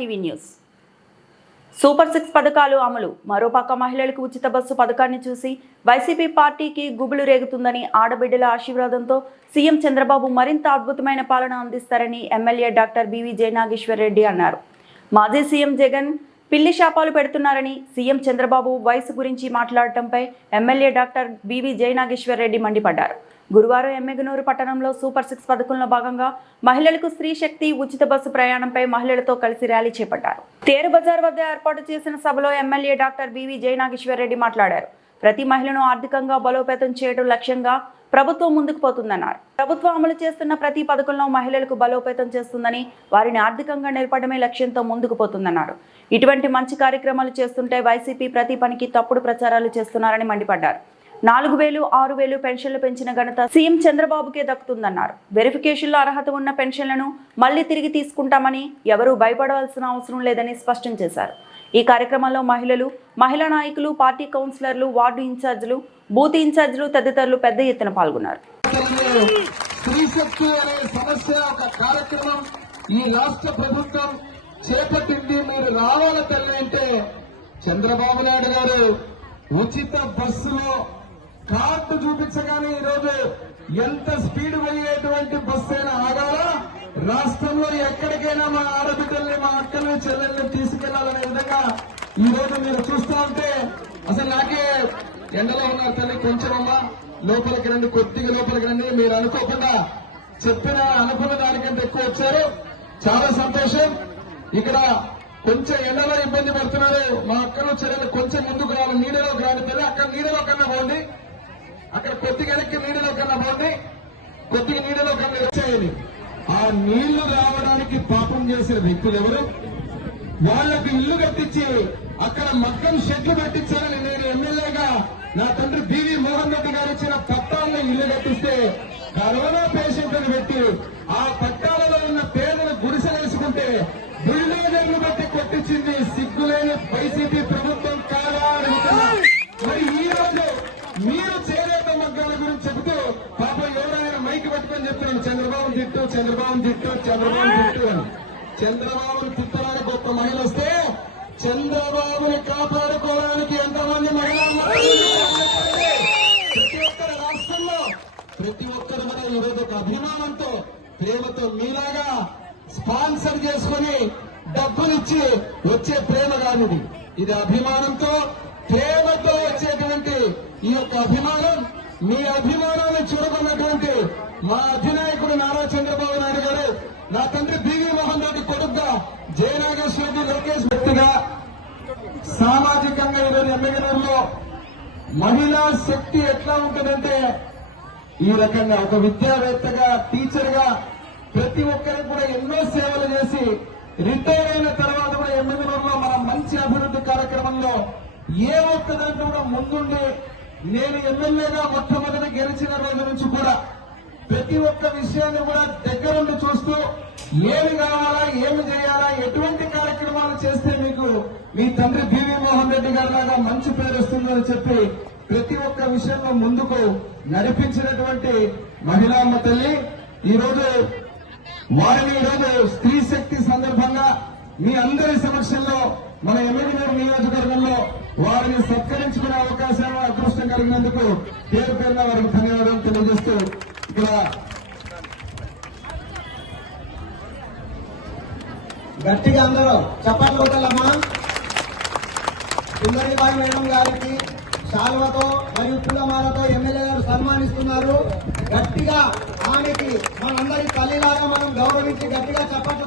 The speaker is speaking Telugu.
TV news. సూపర్ సిక్స్ పథకాలు అమలు. మరోపక్క మహిళలకు ఉచిత బస్సు పథకాన్ని చూసి వైసీపీ పార్టీకి గుబులు రేగుతుందని ఆడబిడ్డల ఆశీర్వాదంతో సీఎం చంద్రబాబు మరింత అద్భుతమైన పాలన అందిస్తారని MLA doctor B V Jayanageshwar Reddy అన్నారు. మాజీ సీఎం జగన్ పిల్లి శాపాలు పెడుతున్నారని సీఎం చంద్రబాబు వయసు గురించి మాట్లాడటంపై MLA doctor B V Jayanageshwar Reddy మండిపడ్డారు. గురువారం ఎమ్మెగనూరు పట్టణంలో సూపర్ సిక్స్ పథకంలో భాగంగా మహిళలకు స్త్రీ శక్తి ఉచిత బస్సు ప్రయాణంపై మహిళలతో కలిసి ర్యాలీ చేపట్టారు. తేరు బజార్ వద్ద ఏర్పాటు చేసిన సభలో MLA doctor B V Jayanageshwar Reddy మాట్లాడారు. ప్రతి మహిళను ఆర్థికంగా బలోపేతం చేయడం లక్ష్యంగా ప్రభుత్వం ముందుకు పోతుందన్నారు. ప్రభుత్వం అమలు చేస్తున్న ప్రతి పథకంలో మహిళలకు బలోపేతం చేస్తుందని వారిని ఆర్థికంగా నిలపడమే లక్ష్యంతో ముందుకు పోతుందన్నారు. ఇటువంటి మంచి కార్యక్రమాలు చేస్తుంటే వైసీపీ ప్రతి పనికి తప్పుడు ప్రచారాలు చేస్తున్నారని మండిపడ్డారు. నాలుగు వేలు ఆరు వేలు పెన్షన్లు పెంచిన ఘనత సీఎం చంద్రబాబుకే దక్కుతుందన్నారు. వెరిఫికేషన్లో అర్హత ఉన్న పెన్షన్లను మళ్ళీ తిరిగి తీసుకుంటామని ఎవరూ భయపడవలసిన అవసరం లేదని స్పష్టం చేశారు. ఈ కార్యక్రమంలో మహిళలు మహిళా నాయకులు పార్టీ కౌన్సిలర్లు వార్డు ఇన్ఛార్జీలు బూత్ ఇన్ఛార్జీలు తదితరులు పెద్ద ఎత్తున పాల్గొన్నారు. ఈ రాష్ట్ర ప్రభుత్వం చేపట్టింది మీరు తల్లి అంటే చంద్రబాబు నాయుడు గారు ఉచిత బస్సులో కార్డు చూపించగానే ఈరోజు ఎంత స్పీడ్ పోయేటువంటి బస్సు అయినా ఆగాలా రాష్ట్రంలో ఎక్కడికైనా మా ఆడబిడ్డల్ని మా అక్కల్ని చెల్లెల్ని తీసుకెళ్ళాలనే విధంగా ఈ రోజు మీరు చూస్తా ఉంటే అసలు నాకే ఎండలో ఉన్నారు తల్లి కొంచెం అమ్మా. లోపలికి రండి కొద్దిగా లోపలికి రండి. మీరు అనుకోకుండా చెప్పిన అనుకున్న దానికంటే ఎక్కువ వచ్చారు. చాలా సంతోషం. ఇక్కడ కొంచెం ఎండలో ఇబ్బంది పడుతున్నారు. మా అక్కలు చెల్లెలు కొంచెం ముందుకు రావాలి. నీడలోకి రాని తల్లి. అక్కడ నీడలో కన్నా బాగుంది. కొద్దిగా వెనక్కి నీడలో కన్నా బాగుంది. కొద్దిగా నీడలో కన్నా వచ్చాయని ఆ నీళ్ళు రావడానికి పాపం చేసిన వ్యక్తులు ఎవరు? వాళ్ళకు ఇల్లు కట్టించి అక్కడ మగ్గం షెడ్లు కట్టించాలని నేను ఎమ్మెల్యేగా నా తండ్రి బివి మోహన్ రెడ్డి గారు ఇచ్చిన పట్టాలను ఇల్లు కట్టిస్తే కరోనా పేషెంట్లను పెట్టి ఆ పట్టాలలో ఉన్న పేదలు గుడిసెలేసుకుంటే బుల్డోజర్లు బట్టి కొట్టించింది సిగ్గులేని వైసీపీ చంద్రబాబు తిట్టు చంద్రబాబు తిట్టు చంద్రబాబు తిట్టు అని. చంద్రబాబును తిట్టడానికి గొప్ప మహిళ వస్తే చంద్రబాబుని కాపాడుకోవడానికి ఎంతమంది మహిళలు ప్రతి ఒక్కరి రాష్ట్రంలో ప్రతి ఒక్కరు మన ఈరోజు ఒక అభిమానంతో ప్రేమతో మీలాగా స్పాన్సర్ చేసుకుని డబ్బులిచ్చి వచ్చే ప్రేమ కానిది ఇది అభిమానంతో ప్రేమతో వచ్చేటువంటి ఈ యొక్క అభిమానం మీ అభిమానాన్ని చూడకున్నటువంటి మా అధినాయకుడు నారా చంద్రబాబు నాయుడు గారు నా తండ్రి బివి మోహన్ రెడ్డి కొడుకుగా జయనాగేశ్వర రెడ్డి లోకేష్ వ్యక్తిగా సామాజికంగా ఈరోజు ఎమ్మెల్యేలో మహిళా శక్తి ఎట్లా ఉంటుందంటే ఈ రకంగా ఒక విద్యావేత్తగా టీచర్గా ప్రతి ఒక్కరికి కూడా ఎన్నో సేవలు చేసి రిటైర్ అయిన తర్వాత కూడా ఎమ్మెల్యేలో మన మంచి అభివృద్ధి కార్యక్రమంలో ఏ ఒక్క దాంట్లో కూడా ముందుండి నేను ఎమ్మెల్యేగా మొట్టమొదటి గెలిచిన రోజు నుంచి కూడా ప్రతి ఒక్క విషయాన్ని కూడా దగ్గరుండి చూస్తూ ఏమి కావాలా ఏమి చేయాలా ఎటువంటి కార్యక్రమాలు చేస్తే మీకు మీ తండ్రి బివి మోహన్ రెడ్డి గారి లాగా మంచి పేరు వస్తుందని చెప్పి ప్రతి ఒక్క విషయంలో ముందుకు నడిపించినటువంటి మహిళామ్మ తల్లి. ఈ రోజు వారిని ఈరోజు స్త్రీ శక్తి సందర్భంగా మీ అందరి సమక్షంలో మన ఎమ్మెల్యే నియోజకవర్గంలో వారిని సత్కరించుకునే అవకాశం అదృష్టం కలిగినందుకు పేరు పేరున వారికి ధన్యవాదాలు తెలియజేస్తూ ఇక్కడ గట్టిగా అందరూ చప్పట్లు కొట్టాలమ్మా. సుందరిబాయి మేడం గారికి శాల్వతో మరియు పూలమాలతో ఎమ్మెల్యే గారు సన్మానిస్తున్నారు. గట్టిగా ఆమెకి మనందరి తల్లిలాగా మనం గౌరవించి గట్టిగా చప్పట్లు